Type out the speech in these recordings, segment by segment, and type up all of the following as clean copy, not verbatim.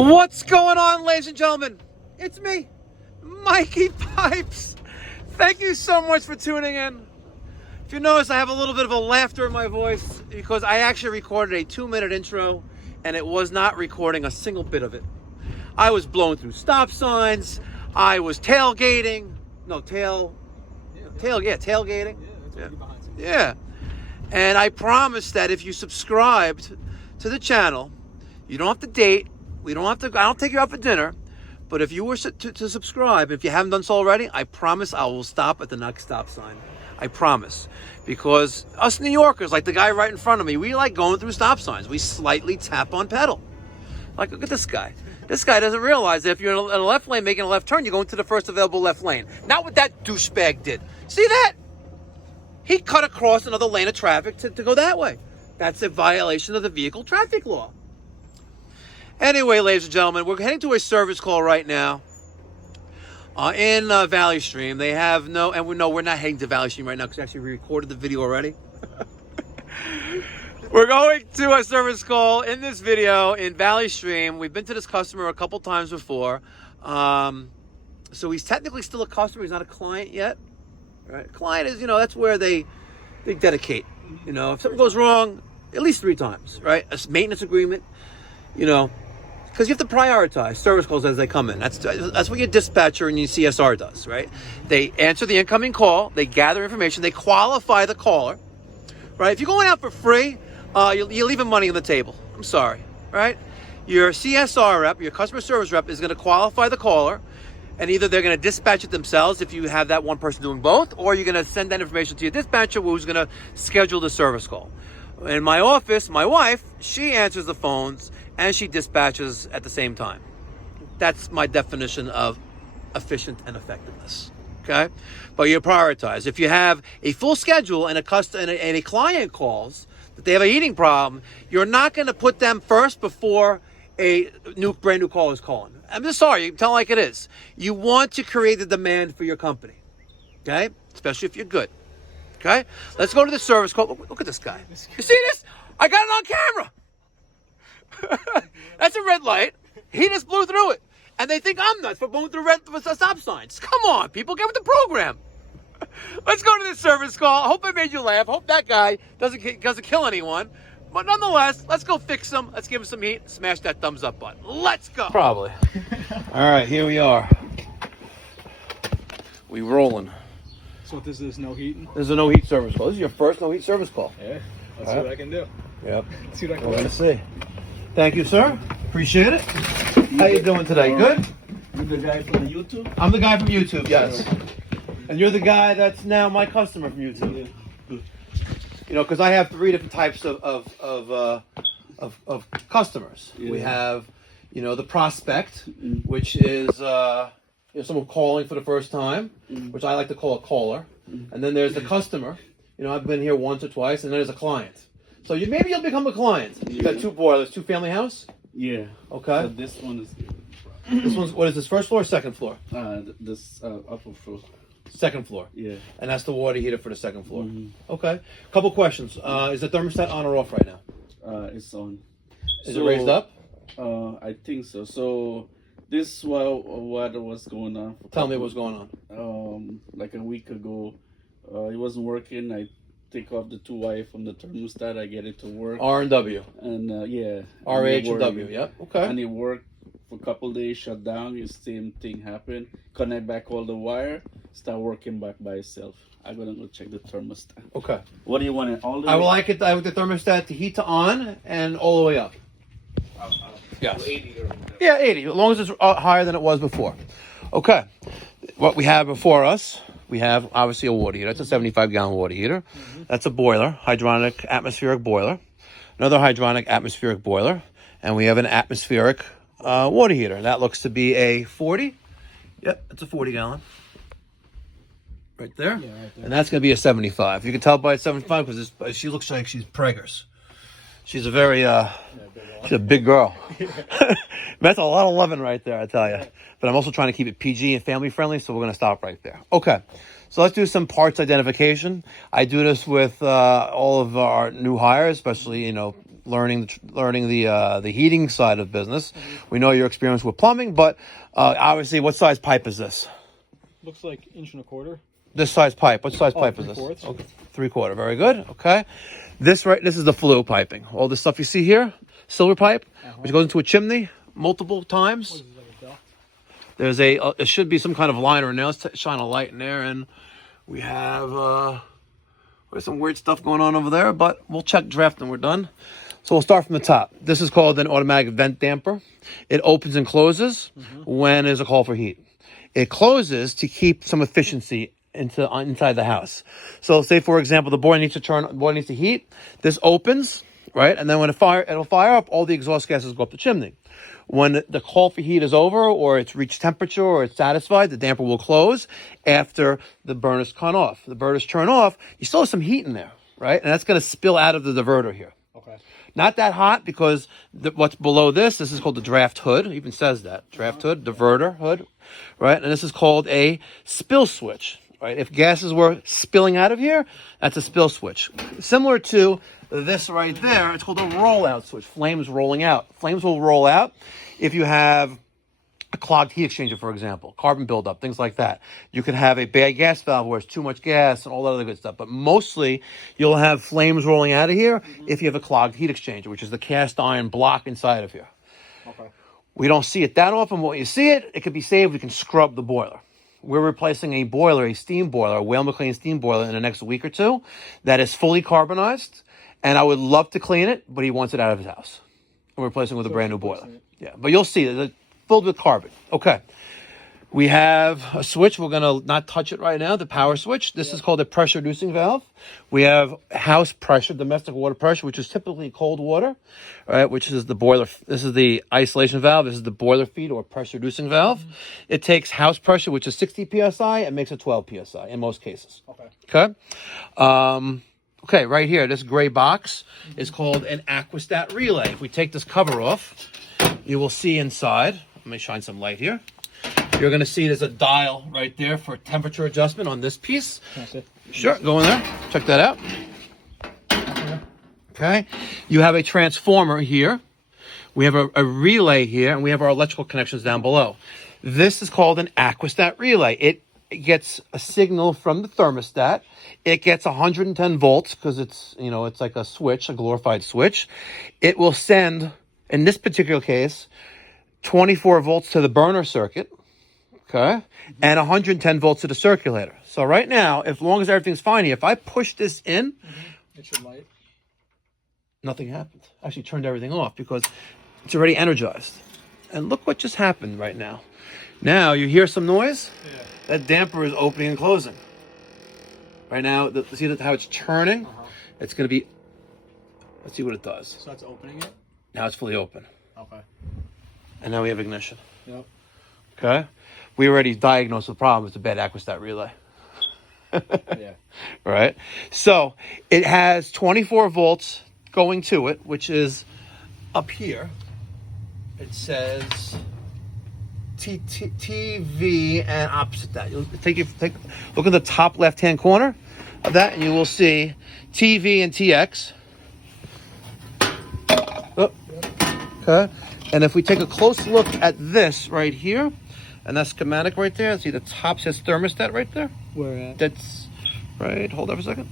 What's going on, ladies and gentlemen? It's me, Mikey Pipes. Thank you so much for tuning in. If you notice, I have a little bit of a laughter in my voice because I actually recorded a 2-minute intro and it was not recording a single bit of it. I was blowing through stop signs. I was tailgating. Tailgating. Yeah. And I promised that if you subscribed to the channel, you don't have to date. I don't take you out for dinner, but if you were to subscribe, if you haven't done so already, I promise I will stop at the next stop sign. I promise. Because us New Yorkers, like the guy right in front of me, we like going through stop signs. We slightly tap on pedal. Like, look at this guy. This guy doesn't realize that if you're in a left lane making a left turn, you're going to the first available left lane. Not what that douchebag did. See that? He cut across another lane of traffic to go that way. That's a violation of the vehicle traffic law. Anyway, ladies and gentlemen, we're heading to a service call right now in Valley Stream. They have we're not heading to Valley Stream right now because actually we recorded the video already. We're going to a service call in this video in Valley Stream. We've been to this customer a couple times before. So he's technically still a customer. He's not a client yet. Right? Client is, that's where they dedicate. If something goes wrong, at least 3 times, right? A maintenance agreement, because you have to prioritize service calls as they come in. That's what your dispatcher and your CSR does, right? They answer the incoming call, they gather information, they qualify the caller, right? If you're going out for free, you're leaving money on the table. I'm sorry, right? Your CSR rep, your customer service rep, is going to qualify the caller, and either they're going to dispatch it themselves if you have that one person doing both, or you're going to send that information to your dispatcher who's going to schedule the service call. In my office, my wife, she answers the phones and she dispatches at the same time. That's my definition of efficient and effectiveness. Okay? But you prioritize. If you have a full schedule and a client calls that they have a heating problem, you're not going to put them first before a brand new call is calling. I'm just sorry, you can tell like it is. You want to create the demand for your company. Okay? Especially if you're good. Okay? Let's go to the service call. Look at this guy. You see this? I got it on camera. That's a red light. He just blew through it. And they think I'm nuts for going through red stop signs. Come on, people. Get with the program. Let's go to this service call. I hope I made you laugh. I hope that guy doesn't kill anyone. But nonetheless, let's go fix him. Let's give him some heat. Smash that thumbs up button. Let's go. Probably. All right, here we are. We rolling. So this is no heating? This is a no heat service call. This is your first no heat service call. Yeah, let's see what I can do. Yep. Let's see what I can We're do. gonna see. Thank you, sir. Appreciate it. How you doing today? Good? You the guy from YouTube? I'm the guy from YouTube, yes. And you're the guy that's now my customer from YouTube. Yeah. Because I have 3 different types of customers. Yeah. We have, the prospect, which is someone calling for the first time, which I like to call a caller. And then there's the customer. I've been here once or twice, and then there's a client. So maybe you'll become a client. You got 2 boilers, 2-family house? Yeah. Okay. So this one is. This one's, what is this, first floor or second floor? This upper floor. Second floor. Yeah. And that's the water heater for the second floor. Okay. Couple questions. Is the thermostat on or off right now? It's on. Is it raised up? I think so. So this what was going on. Tell me what's going on. Like a week ago, it wasn't working. I take off the 2 wire from the thermostat. I get it to work. R and W. And yeah. RH and W. Yep. Okay. And it worked for a couple days. Shut down. The same thing happened. Connect back all the wire. Start working back by itself. I'm gonna go check the thermostat. Okay. What do you want it all the way? I would like the thermostat to heat to on and all the way up. Yes. 80 or Yeah, 80. As long as it's higher than it was before. Okay. What we have before us, we have obviously a water heater. That's a 75-gallon water heater. That's a boiler, hydronic atmospheric boiler. Another hydronic atmospheric boiler. And we have an atmospheric water heater. That looks to be a 40. Yep, it's a 40-gallon. Right there. Yeah, right there. And that's going to be a 75. You can tell by 75 because she looks like she's preggers. She's a very, she's a big girl. That's a lot of loving right there, I tell you. But I'm also trying to keep it PG and family friendly, so we're going to stop right there. Okay, so let's do some parts identification. I do this with all of our new hires, especially, learning the heating side of business. We know your experience with plumbing, but obviously, what size pipe is this? Looks like 1.25 inch. This size pipe. What size pipe is this? 3/4. Okay. 3/4. Very good. Okay. This is the flue piping. All this stuff you see here, silver pipe, which goes into a chimney multiple times. What is this, like a belt? There's it should be some kind of liner in there. Let's shine a light in there, and we have there's some weird stuff going on over there, but we'll check draft when we're done. So we'll start from the top. This is called an automatic vent damper. It opens and closes when there's a call for heat. It closes to keep some efficiency inside the house. So say, for example, the boiler needs to heat. This opens, right? And then when it'll fire up, all the exhaust gases go up the chimney. When the call for heat is over, or it's reached temperature, or it's satisfied, the damper will close after the burners turn off. The burners turn off, you still have some heat in there, right? And that's going to spill out of the diverter here. Okay. Not that hot, because what's below this is called the draft hood. It even says that. Draft hood, diverter hood, right? And this is called a spill switch, right? If gases were spilling out of here, that's a spill switch. Similar to this right there, it's called a rollout switch. Flames rolling out. Flames will roll out if you have a clogged heat exchanger, for example, carbon buildup, things like that. You could have a bad gas valve where it's too much gas and all that other good stuff. But mostly, you'll have flames rolling out of here if you have a clogged heat exchanger, which is the cast iron block inside of here. Okay. We don't see it that often. But when you see it, it could be saved. We can scrub the boiler. We're replacing a boiler, a steam boiler, a Whale McLean steam boiler in the next week or two that is fully carbonized. And I would love to clean it, but he wants it out of his house. We're replacing it with a brand new boiler. Yeah, but you'll see it's filled with carbon. Okay. We have a switch. We're going to not touch it right now, the power switch. This is called a pressure reducing valve. We have house pressure, domestic water pressure, which is typically cold water, right? Which is the boiler. This is the isolation valve. This is the boiler feed or pressure reducing valve. It takes house pressure, which is 60 psi, and makes it 12 psi in most cases. Okay. Okay, right here, this gray box is called an Aquastat relay. If we take this cover off, you will see inside. Let me shine some light here. You're going to see there's a dial right there for temperature adjustment on this piece. That's it. Sure, go in there. Check that out. Okay. You have a transformer here. We have a relay here, and we have our electrical connections down below. This is called an Aquastat relay. It gets a signal from the thermostat. It gets 110 volts because it's like a switch, a glorified switch. It will send, in this particular case, 24 volts to the burner circuit, okay, and 110 volts to the circulator. So right now, as long as everything's fine here, if I push this in, it should light. Nothing happens. I actually turned everything off because it's already energized. And look what just happened right now. Now, you hear some noise? Yeah. That damper is opening and closing. Right now, see how it's turning? It's going to be, let's see what it does. So that's opening it? Now it's fully open. Okay. And now we have ignition. Yep. Okay? We already diagnosed the problem. It's a bad Aquastat relay. Yeah. Right? So, it has 24 volts going to it, which is up here. It says TV and opposite that. You'll look at the top left-hand corner of that, and you will see TV and TX. Oh, okay. And if we take a close look at this right here, and that schematic right there, see the top says thermostat right there? Where at? That's right, hold on for a second.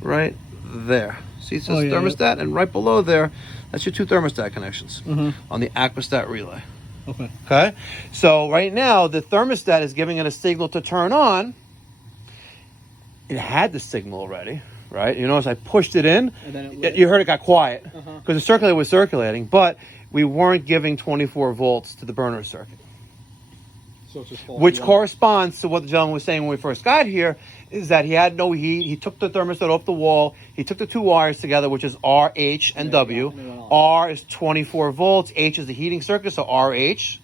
Right there. See, it says thermostat, and right below there, that's your two thermostat connections on the Aquastat relay. Okay. So right now, the thermostat is giving it a signal to turn on. It had the signal already, right? You notice I pushed it in. And then you heard it got quiet because the circulator was circulating, but we weren't giving 24 volts to the burner circuit. So it's just which corresponds to what the gentleman was saying when we first got here, is that he had no heat. He took the thermostat off the wall. He took the two wires together, which is R, H, and W. R is 24 volts. H is the heating circuit, so RH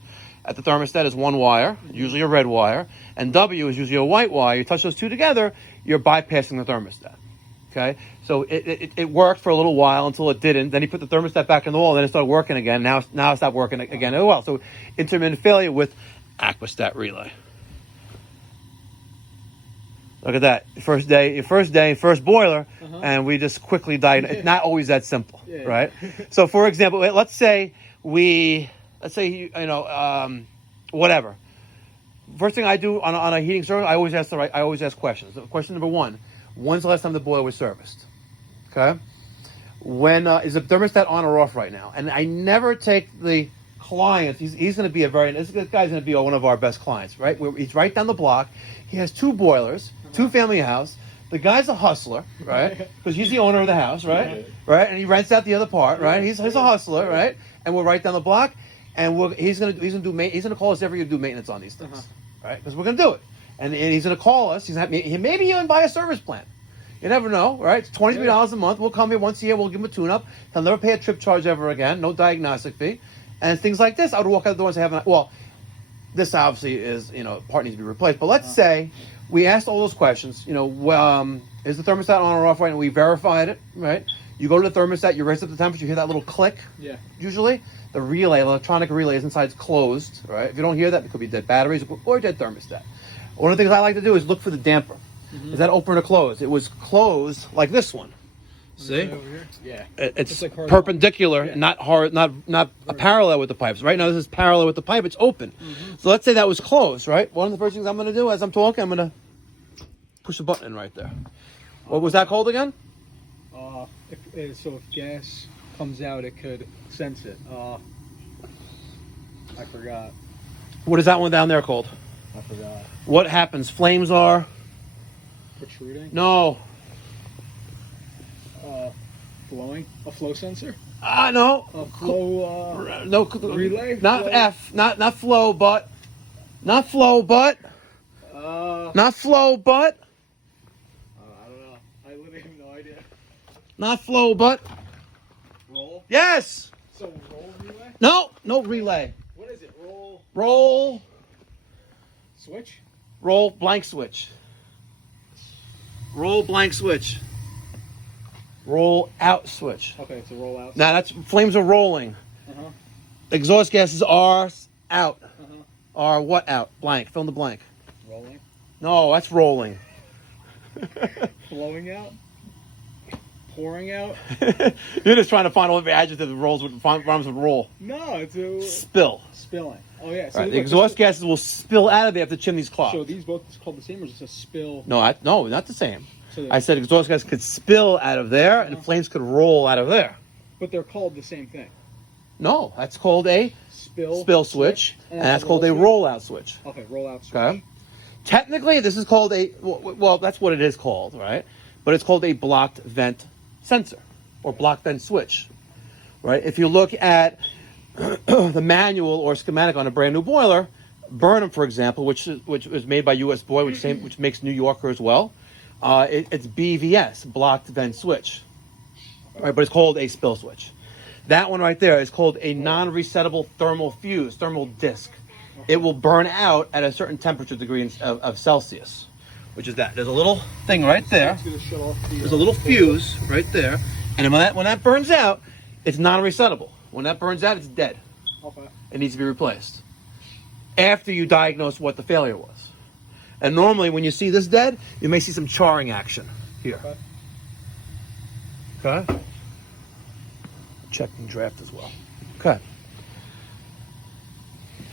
at the thermostat is one wire, usually a red wire, and W is usually a white wire. You touch those two together, you're bypassing the thermostat. Okay, so it worked for a little while until it didn't. Then he put the thermostat back in the wall, and then it started working again. Now it stopped working again as well. So intermittent failure with Aquastat relay. Look at that. First day, first boiler, and we just quickly diagnose. It's not always that simple, Yeah. right? So, for example, let's say whatever. First thing I do on a heating service, I always ask questions. Question number one: when's the last time the boiler was serviced? Okay. When is the thermostat on or off right now? And I never take the clients. He's going to be this guy's going to be one of our best clients, right? He's right down the block. He has 2 boilers, 2-family house. The guy's a hustler, right? Because he's the owner of the house, right? Right, and he rents out the other part, right? He's a hustler, right? And we're right down the block, and he's gonna call us every year to do maintenance on these things, right? Because we're gonna do it, and he's gonna call us. Maybe he'll even buy a service plan. You never know, right? It's $23 a month. We'll come here once a year. We'll give him a tune-up. He'll never pay a trip charge ever again. No diagnostic fee, and things like this. I would walk out the door and say, this obviously is, part needs to be replaced. But let's say we asked all those questions. Is the thermostat on or off right now? We verified it, right? You go to the thermostat, you raise up the temperature, you hear that little click. Yeah. Usually, the electronic relay is inside, is closed, right? If you don't hear that, it could be dead batteries or dead thermostat. One of the things I like to do is look for the damper. Is that open or closed? It was closed like this one. See? Yeah. It's like perpendicular, not parallel with the pipes. Right now, this is parallel with the pipe. It's open. So let's say that was closed, right? One of the first things I'm going to do as I'm talking, I'm going to push the button in right there. What was that called again? So if gas comes out, it could sense it. I forgot. What is that one down there called? I forgot. What happens? Flames are? Protruding? No. Blowing? A flow sensor? No. A flow, no. Relay? Not flow? F. Not flow, but. Not flow, but. Not flow, but. I don't know. I literally have no idea. Not flow, but. Roll? Yes. So roll relay? No relay. What is it? Roll. Switch? Roll blank switch. Roll blank switch. Roll out switch. Okay, it's a roll out. Now that's flames are rolling. Exhaust gases are out. Are what out? Blank. Fill in the blank. Rolling? No, that's rolling. Blowing out? Pouring out? You're just trying to find all the adjectives that rhymes with roll. No, it's a... Spill. Spilling. Oh, yeah. So Right. The exhaust gases will spill out of there if the chimney's clogged. So these both called the same, or is it a spill? No, not the same. So I said exhaust gas could spill out of there and flames could roll out of there. But they're called the same thing. No, that's called a spill switch, and that's called a rollout switch. Okay, rollout switch. Okay. Technically, this is called a, well, that's what it is called, right? But it's called a blocked vent sensor or blocked vent switch, right? If you look at the manual or schematic on a brand new boiler, Burnham, for example, which was made by US Boy, which makes New Yorker as well, it's BVS, blocked vent switch, right? But it's called a spill switch. That one right there is called a non-resettable thermal fuse, thermal disc. It will burn out at a certain temperature degree of Celsius, which is that. There's a little thing right there. There's a little fuse right there. And when that burns out, it's non-resettable. When that burns out, it's dead. Okay. It needs to be replaced after you diagnose what the failure was. And normally when you see this dead, you may see some charring action here. Okay? Checking draft as well. Okay.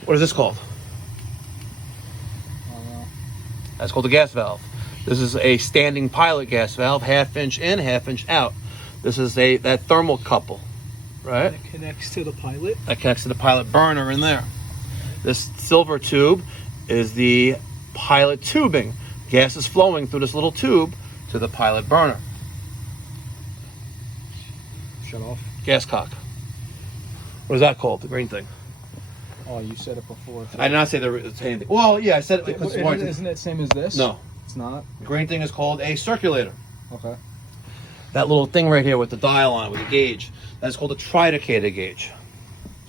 What is this called? That's called a gas valve. This is a standing pilot gas valve, 1/2 inch in, 1/2 inch out. This is that thermal couple, right? That connects to the pilot? That connects to the pilot burner in there. This silver tube is the pilot tubing. Gas is flowing through this little tube to the pilot burner. Shut off. Gas cock. What is that called? The green thing. Oh, you said it before. I did not say the same thing. Well, yeah, I said it because Isn't it same as this? No. It's not? The green thing is called a circulator. Okay. That little thing right here with the dial on it, with the gauge, that's called a tridecator gauge.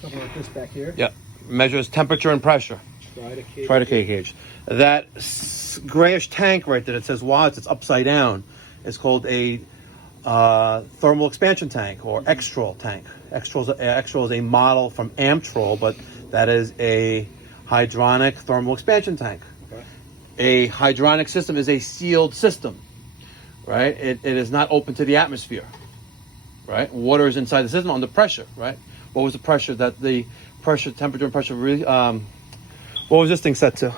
Something like this back here? Yep. Measures temperature and pressure. Tridecator gauge. That grayish tank right there that says watts, it's upside down. It's called a thermal expansion tank or Extrol tank. Extrol is a model from Amtrol, but that is a hydronic thermal expansion tank. Okay. A hydronic system is a sealed system, right? It is not open to the atmosphere, right? Water is inside the system under pressure, right? What was the pressure that the pressure, temperature and pressure really, what was this thing set to?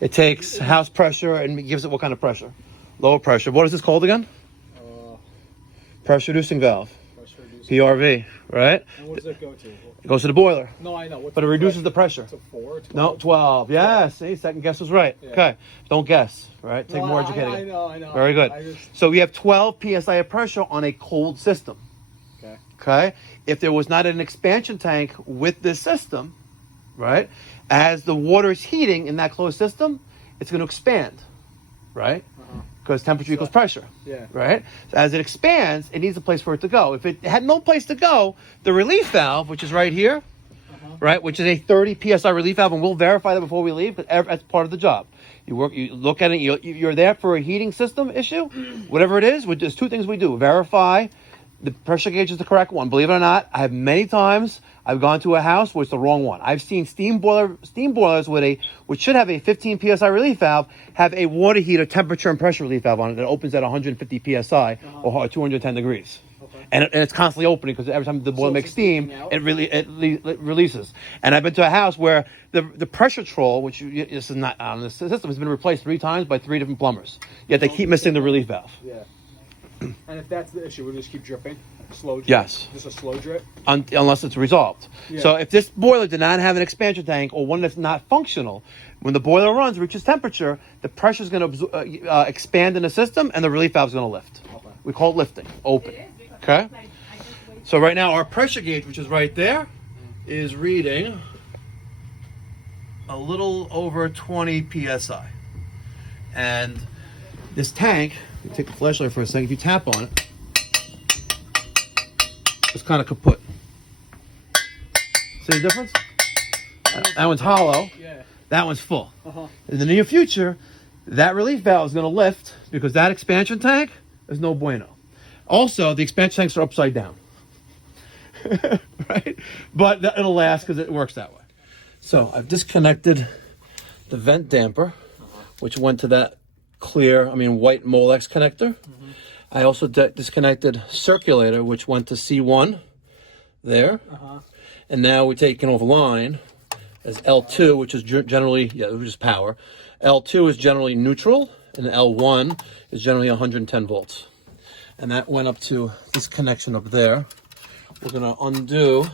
It takes house pressure and gives it what kind of pressure? Lower pressure. What is this called again? Pressure reducing valve. PRV, right? And what does that go to? It goes to the boiler. No, I know. But it reduces the pressure. To 4, 12? No, 12. Yeah, see, second guess was right. Yeah. Okay, don't guess, right? Take No, more educating. I know. Very good. Just... So we have 12 psi of pressure on a cold system. Okay. Okay? If there was not an expansion tank with this system, right, as the water is heating in that closed system, it's going to expand, right? Because temperature equals pressure. Yeah. Right? So as it expands, it needs a place for it to go. If it had no place to go, the relief valve, which is right here, right, which is a 30 psi relief valve, and we'll verify that before we leave, because that's part of the job. You look at it, you're there for a heating system issue, whatever it is. There's two things we do: verify the pressure gauge is the correct one. Believe it or not, I have many times I've gone to a house where it's the wrong one. I've seen steam boilers which should have a 15 psi relief valve have a water heater temperature and pressure relief valve on it that opens at 150 psi or 210 degrees. Okay. And it's constantly opening because every time the boiler makes steam, it releases. And I've been to a house where the pressure troll, which this is not on the system, has been replaced 3 times by 3 different plumbers. Yet they keep missing the relief valve. Yeah. And if that's the issue, we'll just keep dripping? Slow drip? Yes. Just a slow drip? Unless it's resolved. Yeah. So if this boiler did not have an expansion tank or one that's not functional, when the boiler runs, reaches temperature, the pressure is going to expand in the system and the relief valve is going to lift. Okay. We call it lifting, open. Okay? So right now our pressure gauge, which is right there, is reading a little over 20 psi. And this tank, take the flashlight for a second, if you tap on it, it's kind of kaput. See the difference? That one's hollow. Yeah. That one's full. In the near future, that relief valve is going to lift because that expansion tank is no bueno. Also, the expansion tanks are upside down. Right? But it'll last because it works that way. So I've disconnected the vent damper, which went to that white Molex connector. I also disconnected circulator, which went to C1 there. And now we're taking off line as L2, which is generally, which is power. L2 is generally neutral, and L1 is generally 110 volts. And that went up to this connection up there. We're going to undo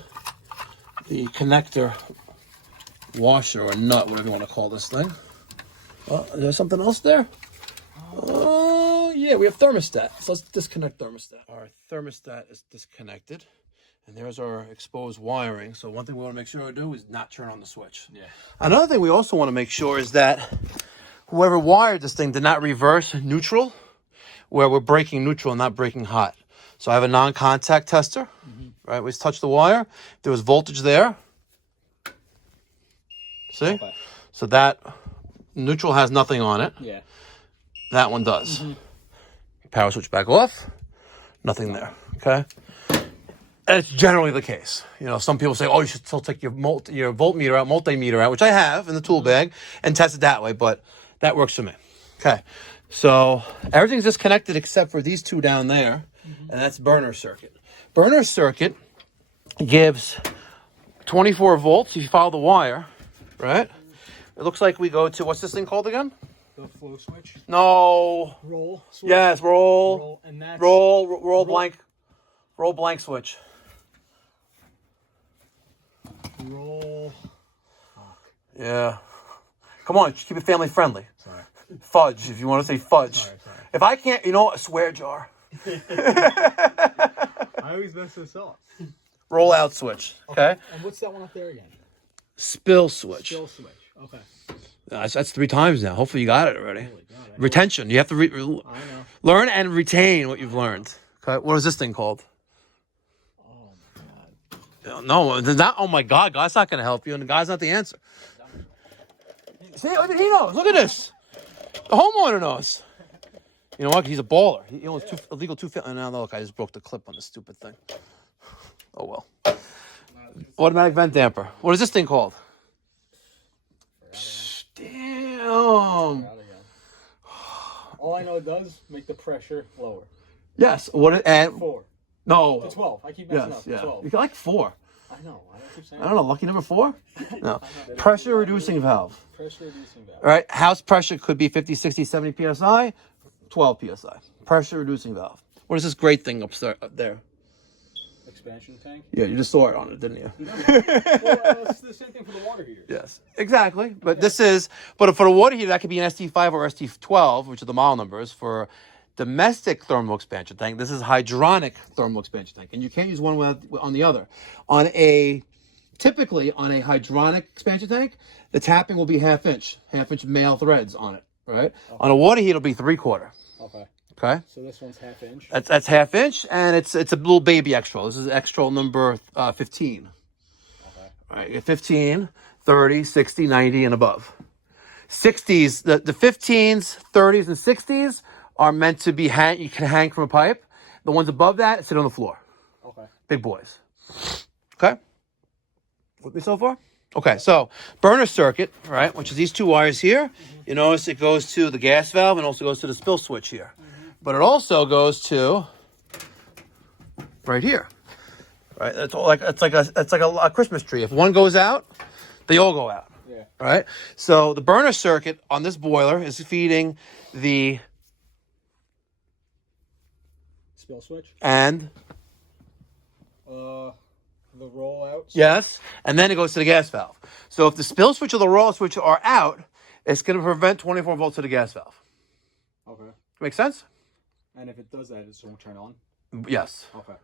the connector washer or nut, whatever you want to call this thing. Oh, is there something else there? Oh, yeah, we have thermostat. So let's disconnect thermostat. Our thermostat is disconnected. And there's our exposed wiring. So one thing we want to make sure to do is not turn on the switch. Yeah. Another thing we also want to make sure is that whoever wired this thing did not reverse neutral, where we're breaking neutral and not breaking hot. So I have a non-contact tester, right? We just touch the wire. There was voltage there. See? Okay. So that neutral has nothing on it. Yeah. That one does. Power switch back off. Nothing there. Okay. And it's generally the case. You know, some people say, oh, you should still take your voltmeter out, multimeter out, which I have in the tool bag, and test it that way, but that works for me. Okay. So everything's disconnected except for these two down there, and that's burner circuit. Burner circuit gives 24 volts if you follow the wire, right? It looks like we go to, what's this thing called again? The flow switch? No. Roll switch? Yes, roll. And that's roll blank. Roll blank switch. Roll. Yeah. Come on, keep it family friendly. Sorry. Fudge, if you want to say fudge. Sorry. If I can't, you know what? A swear jar. I always mess this up. Roll out switch. Okay. And what's that one up there again? Spill switch. Spill switch. Okay. That's 3 times now. Hopefully you got it already. Retention. You have to I know. learn and retain what you've learned. Okay. What is this thing called? No, not, oh my God, God's not going to help you, and God's not the answer. See, he knows. Look at this. The homeowner knows. You know what? He's a baller. He owns illegal 250. Now, look, I just broke the clip on this stupid thing. Oh, well. Automatic vent damper. What is this thing called? Shh, damn. Damn. All I know it does, make the pressure lower. Yes. What? And 4. no. To 12. I keep messing up. Yeah. 12. You got like 4. I know. I keep saying I don't know. Lucky number 4? No. Pressure reducing valve. Pressure reducing valve. All right. House pressure could be 50, 60, 70 psi, 12 psi. Pressure reducing valve. What is this great thing up there? Expansion tank? Yeah, you just saw it on it, didn't you? No. Well, it's the same thing for the water heater. Yes, exactly. But this is, but for the water heater, that could be an ST5 or ST12, which are the model numbers. For domestic thermal expansion tank, this is hydronic thermal expansion tank. And you can't use one on the other. Typically on a hydronic expansion tank, the tapping will be half-inch male threads on it, right? Okay. On a water heater, it'll be 3/4. Okay. Okay. So this one's half-inch. That's half-inch, and it's a little baby extra. This is extra number 15. Okay. All right, you get 15, 30, 60, 90, and above. 60s, the 15s, 30s, and 60s are meant to be you can hang from a pipe. The ones above that sit on the floor. Okay. Big boys. Okay. With me so far? Okay, so burner circuit, right, which is these 2 wires here. You notice it goes to the gas valve and also goes to the spill switch here. But it also goes to right here, right? It's like a Christmas tree. If one goes out, they all go out. Yeah. Right. So the burner circuit on this boiler is feeding the spill switch and the rollout. Yes, and then it goes to the gas valve. So if the spill switch or the roll switch are out, it's going to prevent 24 volts to the gas valve. Okay. Make sense? And if it does that, it just won't turn on? Yes. Okay.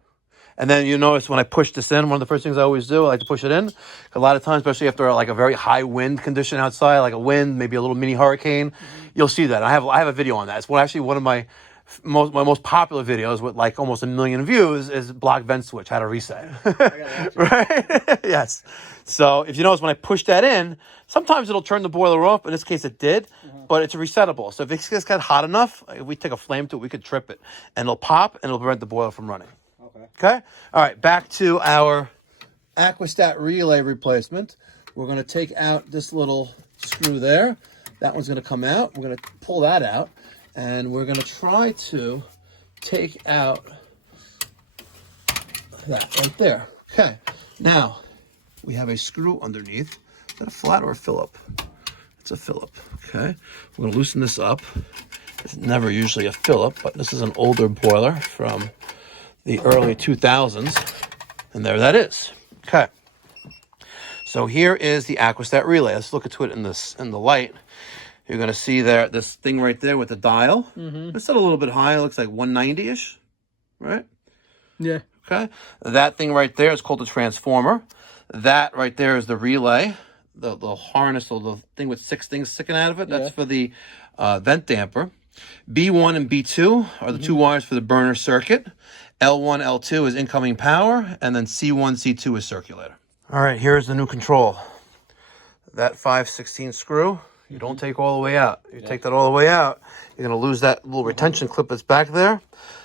And then you notice when I push this in, one of the first things I always do, I like to push it in. A lot of times, especially after like a very high wind condition outside, like a wind, maybe a little mini hurricane, you'll see that. I have a video on that. It's actually one of my most popular videos with like almost 1 million views is block vent switch, how to reset. Right? Yes. So if you notice when I push that in, sometimes it'll turn the boiler off. In this case, it did, but it's resettable. So if it gets hot enough, if we take a flame to it, we could trip it and it'll pop and it'll prevent the boiler from running. Okay. All right. Back to our Aquastat relay replacement. We're going to take out this little screw there. That one's going to come out. We're going to pull that out. And we're going to try to take out that right there. Okay. Now, we have a screw underneath. Is that a flat or a Phillip? It's a Phillip. Okay. We're going to loosen this up. It's never usually a Phillip, but this is an older boiler from the early 2000s. And there that is. Okay. So here is the Aquastat relay. Let's look into it in the light. You're going to see there, this thing right there with the dial. It's set a little bit high. It looks like 190-ish, right? Yeah. Okay. That thing right there is called the transformer. That right there is the relay. The harness, or the thing with 6 things sticking out of it. That's for the vent damper. B1 and B2 are the 2 wires for the burner circuit. L1, L2 is incoming power. And then C1, C2 is circulator. All right, here's the new control. That 5/16 screw. You don't take all the way out. You take that all the way out, you're going to lose that little retention clip that's back there,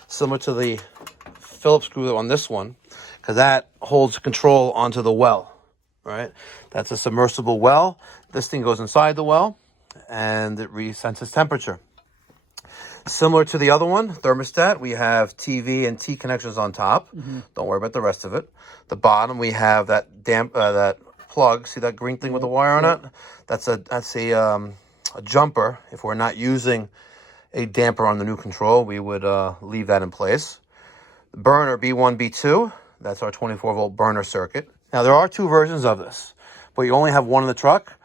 similar to the Phillips screw on this one, because that holds control onto the well, right? That's a submersible well. This thing goes inside the well, and it resenses temperature. Similar to the other one, thermostat, we have TV and T connections on top. Don't worry about the rest of it. The bottom, we have that that plug. See that green thing with the wire on it? That's a jumper. If we're not using a damper on the new control, we would leave that in place. The burner B1, B2, that's our 24-volt burner circuit. Now, there are 2 versions of this, but you only have one in the truck.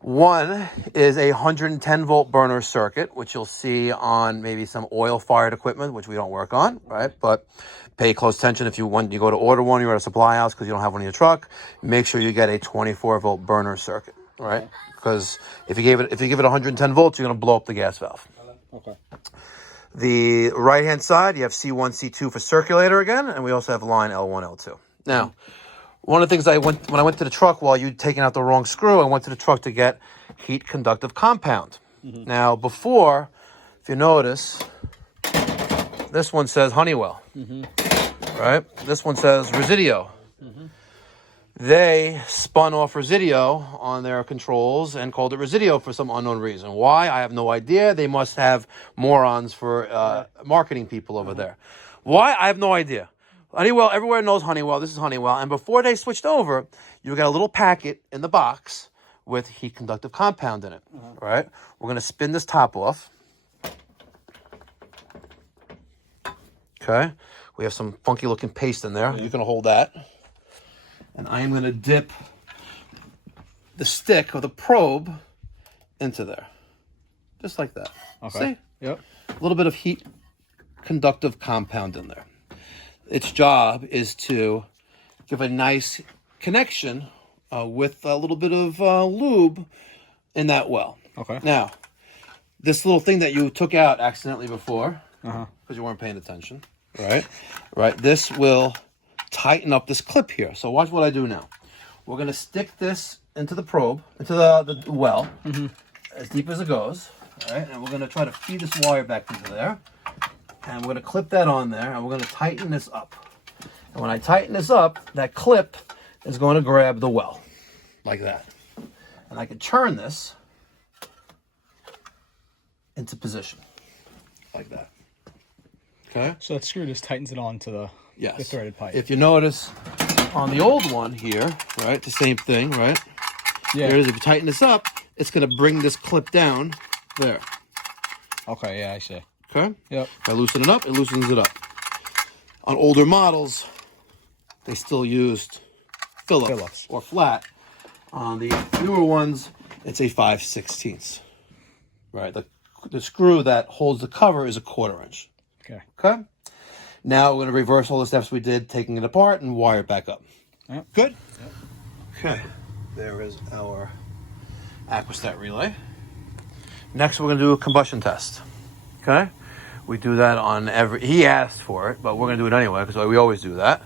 One is a 110-volt burner circuit, which you'll see on maybe some oil-fired equipment, which we don't work on, right? But pay close attention if you go to order one, you're at a supply house because you don't have one in your truck. Make sure you get a 24-volt burner circuit, right? Because if you give it 110 volts, you're going to blow up the gas valve. Okay. The right-hand side, you have C1, C2 for circulator again, and we also have line L1, L2. Now, one of the things when I went to the truck while you'd taken out the wrong screw, I went to the truck to get heat conductive compound. Now, before, if you notice, this one says Honeywell, right? This one says Residio. they spun off Residio on their controls and called it Residio for some unknown reason. Why? I have no idea. They must have morons for marketing people over there. Why? I have no idea. Honeywell, everywhere knows Honeywell. This is Honeywell. And before they switched over, you got a little packet in the box with heat conductive compound in it. Right? We're going to spin this top off. Okay. We have some funky looking paste in there. You can hold that. And I am going to dip the stick or the probe into there. Just like that. Okay. See? Yep. A little bit of heat conductive compound in there. Its job is to give a nice connection with a little bit of lube in that well. Okay. Now, this little thing that you took out accidentally before, because you weren't paying attention, right? Right. This will tighten up this clip here. So watch what I do now. We're going to stick this into the probe, into the well, as deep as it goes. All right. And we're going to try to feed this wire back into there. And we're going to clip that on there, and we're going to tighten this up. And when I tighten this up, that clip is going to grab the well, like that. And I can turn this into position, like that. Okay? So that screw just tightens it onto the threaded pipe. If you notice, on the old one here, right, the same thing, right? Yeah. There it is. If you tighten this up, it's going to bring this clip down there. Okay, yeah, I see. Okay? Yep. If I loosen it up, it loosens it up. On older models, they still used Phillips or flat. On the newer ones, it's a 5/16. Right? The screw that holds the cover is a 1/4 inch. Okay. Okay? Now we're going to reverse all the steps we did, taking it apart and wire it back up. Yep. Good? Yep. Okay. There is our Aquastat relay. Next, we're going to do a combustion test. Okay? We do that on he asked for it, but we're going to do it anyway because we always do that.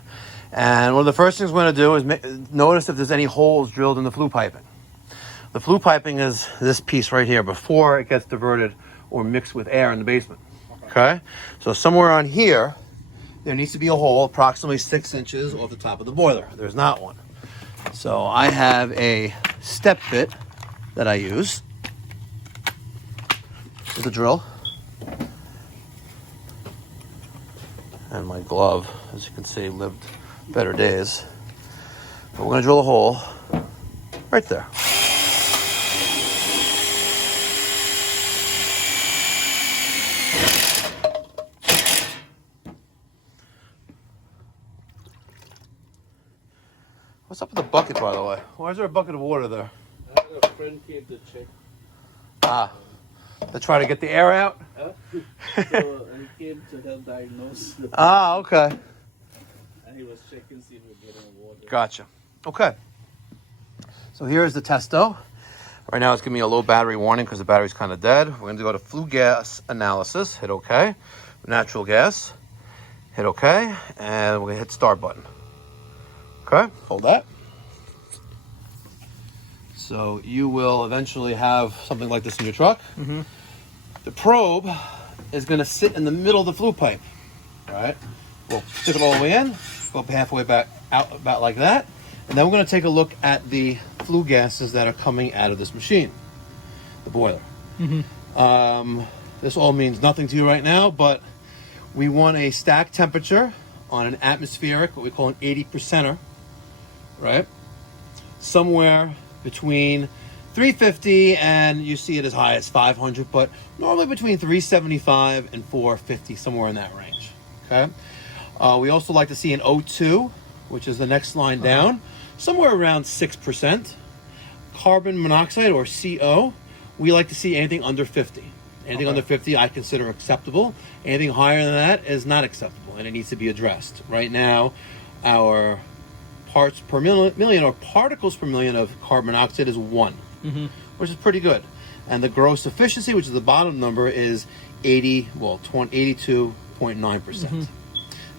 And one of the first things we're going to do is notice if there's any holes drilled in the flue piping. The flue piping is this piece right here before it gets diverted or mixed with air in the basement. Okay? So somewhere on here, there needs to be a hole approximately 6 inches off the top of the boiler. There's not one. So I have a step bit that I use with a drill. And my glove, as you can see, lived better days. But we're going to drill a hole right there. What's up with the bucket, by the way? Why is there a bucket of water there? I had a friend came to check. To try to get the air out? So he came to help diagnose the Okay. and he was checking see if we're getting water. Gotcha. Okay. So here's the testo. Right now it's giving me a low battery warning because the battery's kind of dead. We're going to go to flue gas analysis. Hit OK. Natural gas. Hit OK. And we're going to hit start button. Okay. Hold that. So you will eventually have something like this in your truck. The probe is going to sit in the middle of the flue pipe. All right. We'll stick it all the way in, go up halfway back out about like that. And then we're going to take a look at the flue gases that are coming out of this machine, the boiler. This all means nothing to you right now, but we want a stack temperature on an atmospheric, what we call an 80%er, right? Somewhere between 350 and you see it as high as 500, but normally between 375 and 450, somewhere in that range. Okay. We also like to see an O2, which is the next line down, somewhere around 6%. Carbon monoxide or CO, we like to see anything under 50. Anything under 50 I consider acceptable. Anything higher than that is not acceptable and it needs to be addressed. Right now, our parts per million or particles per million of carbon monoxide is 1, which is pretty good. And the gross efficiency, which is the bottom number, is 82.9%.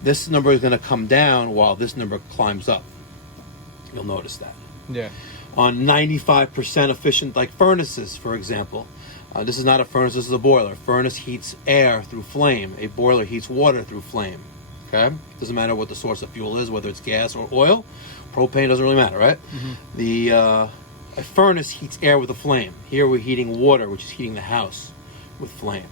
This number is going to come down while this number climbs up. You'll notice that. Yeah. On 95% efficient, like furnaces, for example. This is not a furnace, this is a boiler. Furnace heats air through flame. A boiler heats water through flame. Okay, doesn't matter what the source of fuel is, whether it's gas or oil. Propane doesn't really matter, right? The a furnace heats air with a flame. Here we're heating water, which is heating the house with flame.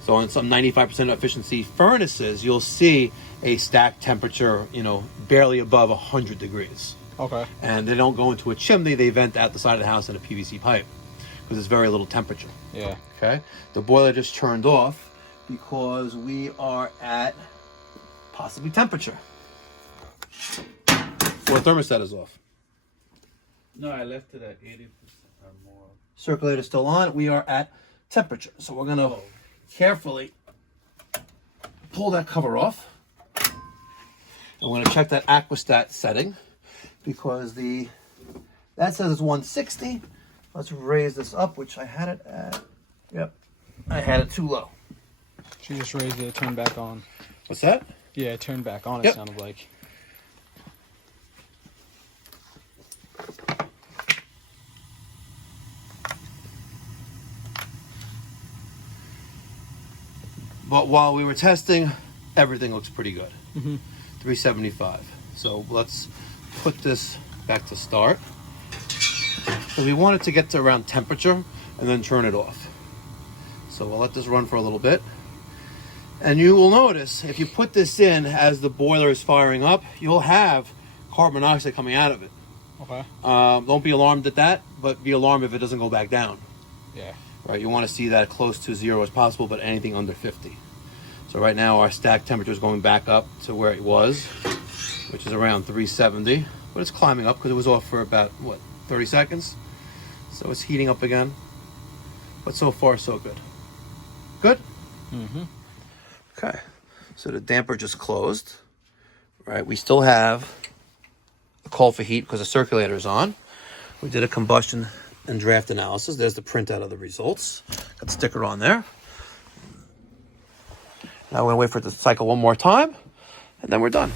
So on some 95% efficiency furnaces, you'll see a stack temperature, you know, barely above 100 degrees. Okay. And they don't go into a chimney, they vent out the side of the house in a PVC pipe because there's very little temperature. Yeah. Okay. The boiler just turned off because we are at possibly temperature. Or thermostat is off. No, I left it at 80% or more. Circulator still on. We are at temperature. So we're going to carefully pull that cover off. I'm going to check that Aquastat setting because that says it's 160. Let's raise this up, which I had it at, yep, I had it too low. She just raised it, turned back on. What's that? Yeah, it turned back on, Yep. it sounded like. But while we were testing, everything looks pretty good. 375. So let's put this back to start. So we want it to get to around temperature and then turn it off. So we'll let this run for a little bit. And you will notice if you put this in as the boiler is firing up, you'll have carbon monoxide coming out of it. Okay. Don't be alarmed at that, but be alarmed if it doesn't go back down. Yeah. Right, you want to see that close to 0 as possible, but anything under 50. So right now our stack temperature is going back up to where it was, which is around 370, but it's climbing up because it was off for about, what, 30 seconds? So it's heating up again, but so far so good. Good? Okay, so the damper just closed, right? We still have a call for heat because the circulator is on. We did a combustion and draft analysis. There's the printout of the results. Got the sticker on there. Now we're gonna wait for it to cycle one more time, and then we're done.